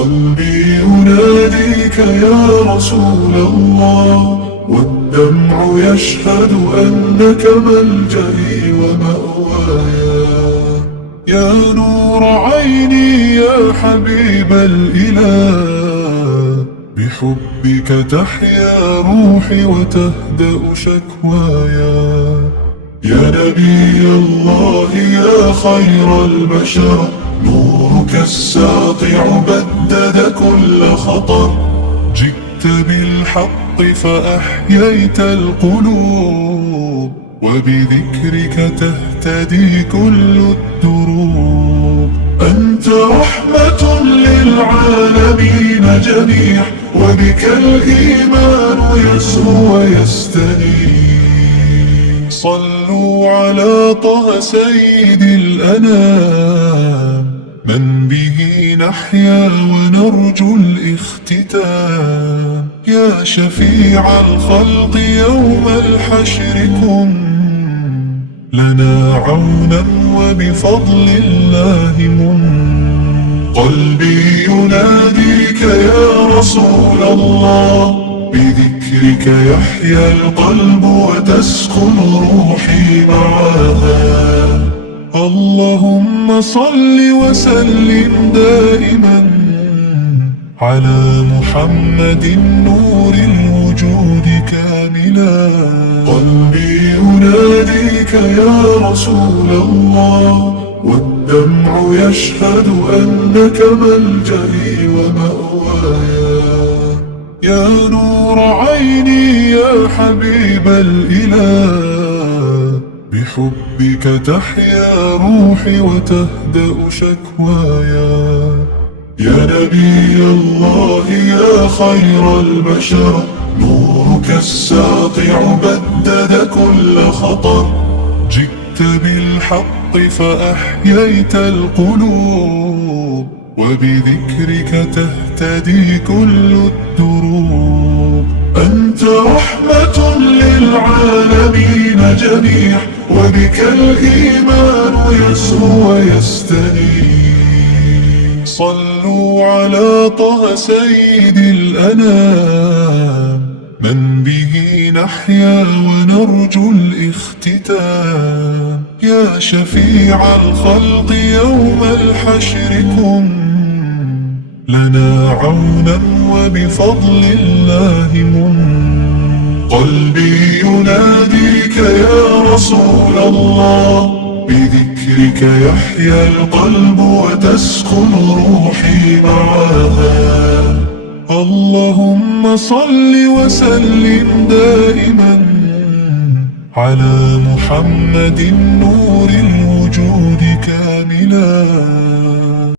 قلبي يناديك يا رسول الله، والدمع يشهد أنك ملجئي ومأواي. يا نور عيني يا حبيب الإله، بحبك تحيا روحي وتهدأ شكوايا. يا نبي الله يا خير البشر، نورك الساطع بدد كل خطر. جئت بالحق فأحييت القلوب، وبذكرك تهتدي كل الدروب. أنت رحمة للعالمين جميع، وبك الإيمان يسمو ويستنير. صلوا على طه سيد الأنام، من به نحيا ونرجو الاختتام. يا شفيع الخلق يوم الحشر كن لنا عونا وبفضل الله من. قلبي يناديك يا رسول الله، بذكرك يحيا القلب وتسكن روحي معاها. اللهم صل وسلم دائما على محمد نور الوجود كاملا. قلبي يناديك يا رسول الله، والدمع يشهد أنك ملجئي ومأواي. يا نور عيني يا حبيب الإله، بحبك تحيا روحي وتهدأ شكوايا. يا نبي الله يا خير البشر، نورك الساطع بدد كل خطر. جئت بالحق فأحييت القلوب، وبذكرك تهتدي كل الدروب. أنت رحمة للعالمين جميع، وبك الإيمان يسمو ويستنير. صلوا على طه سيد الأنام، من به نحيا ونرجو الاختتام. يا شفيع الخلق يوم الحشر كن لنا عونا وبفضل الله من. قلبي يناديك يا رسول الله، بذكرك يحيا القلب وتسكن روحي معاها. اللهم صل وسلم دائما على محمد نور